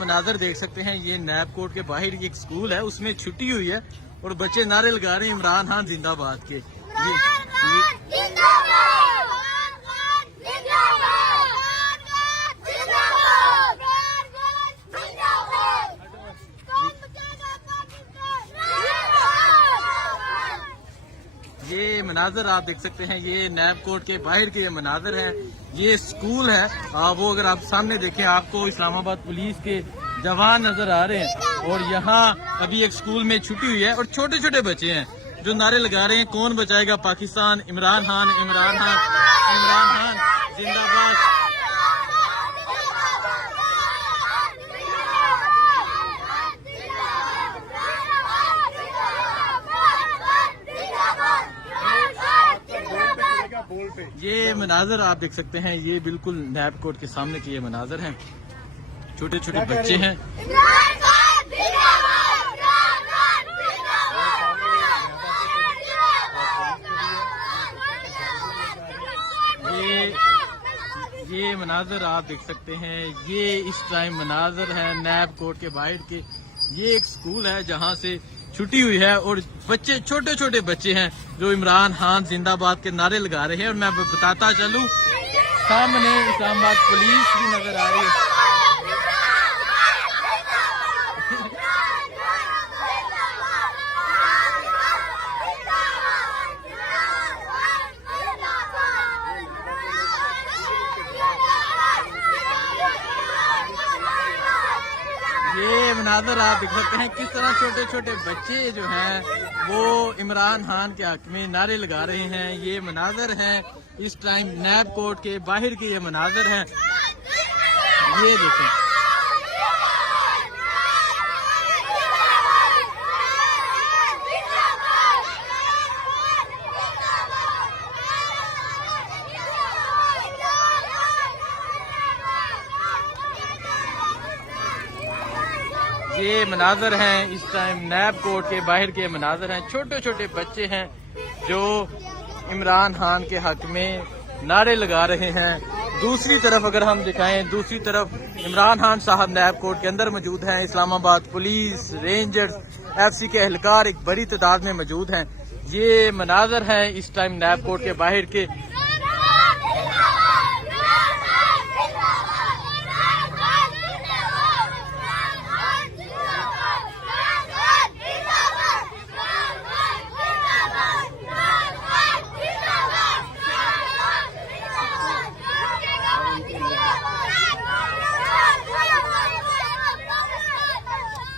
आप मनाजर देख सकते हैं, ये नैब कोर्ट के बाहर एक स्कूल है, उसमें छुट्टी हुई है और बच्चे नारे लगा रहे हैं इमरान खान जिंदाबाद के। ये मनाजर आप देख सकते हैं, ये नैब कोर्ट के बाहर के ये मनाजर है। ये स्कूल है, वो अगर आप सामने देखें आपको इस्लामाबाद पुलिस के जवान नजर आ रहे हैं और यहाँ अभी एक स्कूल में छुट्टी हुई है और छोटे छोटे बच्चे हैं जो नारे लगा रहे हैं कौन बचाएगा पाकिस्तान, इमरान खान, इमरान खान, इमरान खान जिंदाबाद। ये मनाजर आप देख सकते हैं, ये बिल्कुल नैब कोर्ट के सामने के ये मनाजर हैं, छोटे छोटे बच्चे हैं। ये मनाजर आप देख सकते हैं, ये इस टाइम मनाजर है नैब कोर्ट के बाहर के। ये एक स्कूल है जहां से छुट्टी हुई है और बच्चे छोटे छोटे बच्चे हैं जो इमरान खान जिंदाबाद के नारे लगा रहे हैं। और मैं बताता चलूं, सामने इस्लामाबाद पुलिस भी नजर आ रही है। ये मनाजर आप देख सकते हैं किस तरह छोटे छोटे बच्चे जो हैं वो इमरान खान के हक में नारे लगा रहे हैं। ये मनाजर हैं इस टाइम नैब कोर्ट के बाहर के, ये मनाजर हैं, ये देखें। ये मनाजर हैं इस टाइम नैब कोर्ट के बाहर के मनाजर हैं, छोटे छोटे बच्चे हैं जो इमरान खान के हक में नारे लगा रहे हैं। दूसरी तरफ अगर हम दिखाएं, दूसरी तरफ इमरान खान साहब नैब कोर्ट के अंदर मौजूद हैं। इस्लामाबाद पुलिस, रेंजर्स, FC के एहलकार एक बड़ी तादाद में मौजूद हैं। ये मनाजर हैं इस टाइम नैब कोर्ट के बाहर के।